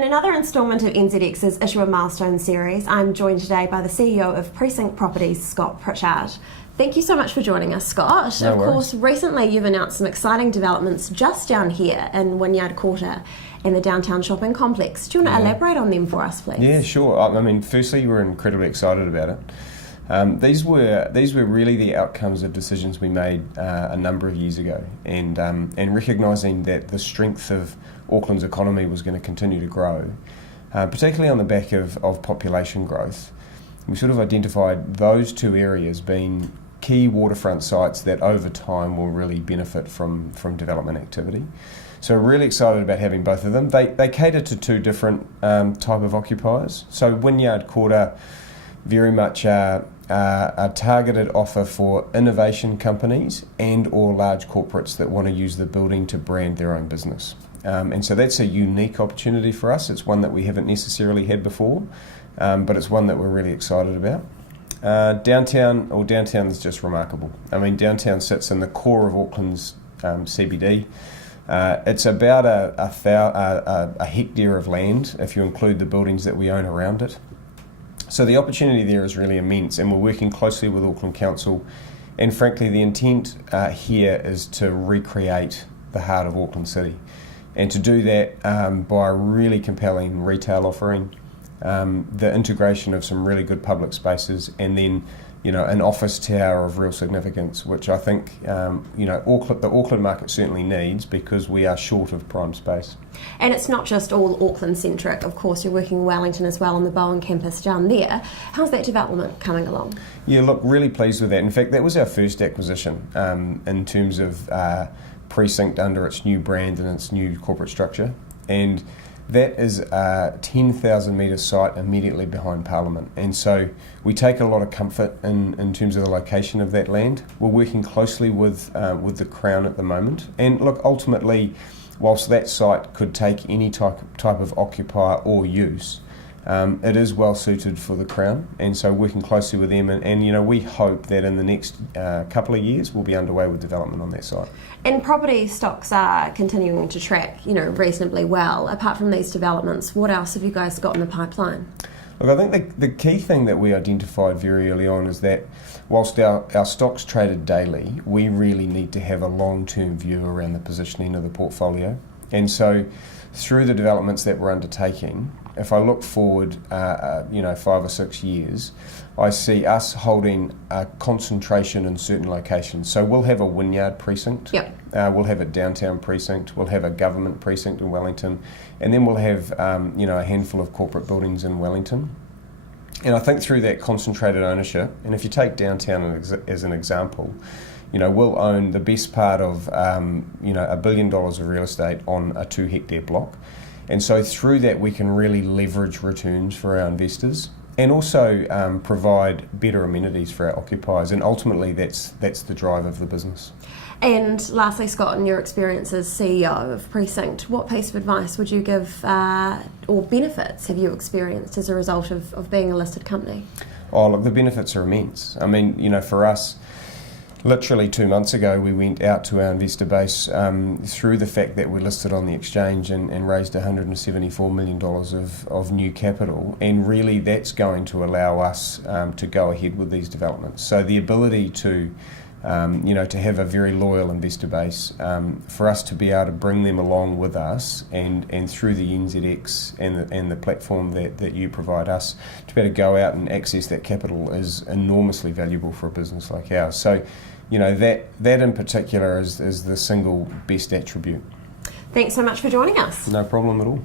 In another instalment of NZX's Issue a Milestone series, I'm joined today by the CEO of Precinct Properties, Scott Pritchard. Thank you so much for joining us, Scott. No of worries. course, recently you've announced some exciting developments just down here in Wynyard Quarter and the downtown shopping complex. Do you want to elaborate on them for us, please? Yeah, sure. I mean, firstly, we're incredibly excited about it. These were really the outcomes of decisions we made a number of years ago, and recognising that the strength of Auckland's economy was going to continue to grow, particularly on the back of population growth. We sort of identified those two areas being key waterfront sites that over time will really benefit from development activity. So we're really excited about having both of them. They cater to two different type of occupiers. So Wynyard Quarter, very much a targeted offer for innovation companies and or large corporates that want to use the building to brand their own business. And so that's a unique opportunity for us. It's one that we haven't necessarily had before, but it's one that we're really excited about. Downtown is just remarkable. I mean, downtown sits in the core of Auckland's CBD. It's about a hectare of land if you include the buildings that we own around it. So the opportunity there is really immense, and we're working closely with Auckland Council, and frankly the intent here is to recreate the heart of Auckland City, and to do that by a really compelling retail offering, the integration of some really good public spaces, and then an office tower of real significance, which I think the Auckland market certainly needs, because we are short of prime space. And it's not just all Auckland centric, of course you're working in Wellington as well on the Bowen campus down there. How's that development coming along? Yeah, look, really pleased with that. In fact, that was our first acquisition in terms of Precinct under its new brand and its new corporate structure, and that is a 10,000 metre site immediately behind Parliament, and so we take a lot of comfort in terms of the location of that land. We're working closely with the Crown at the moment, and look, ultimately, whilst that site could take any type of occupier or use, it is well suited for the Crown, and so working closely with them, and we hope that in the next couple of years we'll be underway with development on that site. And property stocks are continuing to track, reasonably well. Apart from these developments, what else have you guys got in the pipeline? Look, I think the key thing that we identified very early on is that whilst our stocks traded daily, we really need to have a long-term view around the positioning of the portfolio. And so through the developments that we're undertaking, if I look forward 5 or 6 years, I see us holding a concentration in certain locations. So we'll have a Wynyard precinct, we'll have a downtown precinct, we'll have a government precinct in Wellington, and then we'll have a handful of corporate buildings in Wellington. And I think through that concentrated ownership, and if you take downtown as an example, we'll own the best part of $1 billion of real estate on a 2-hectare block. And so through that we can really leverage returns for our investors, and also provide better amenities for our occupiers, and ultimately that's the drive of the business. And lastly, Scott, in your experience as CEO of Precinct, what piece of advice would you give, or benefits have you experienced as a result of being a listed company? Oh, look, the benefits are immense. I mean, for us, literally 2 months ago, we went out to our investor base through the fact that we're listed on the exchange and raised $174 million of new capital, and really that's going to allow us to go ahead with these developments. So the ability to have a very loyal investor base, for us to be able to bring them along with us, and through the NZX and the platform that you provide us, to be able to go out and access that capital is enormously valuable for a business like ours. So, that in particular is the single best attribute. Thanks so much for joining us. No problem at all.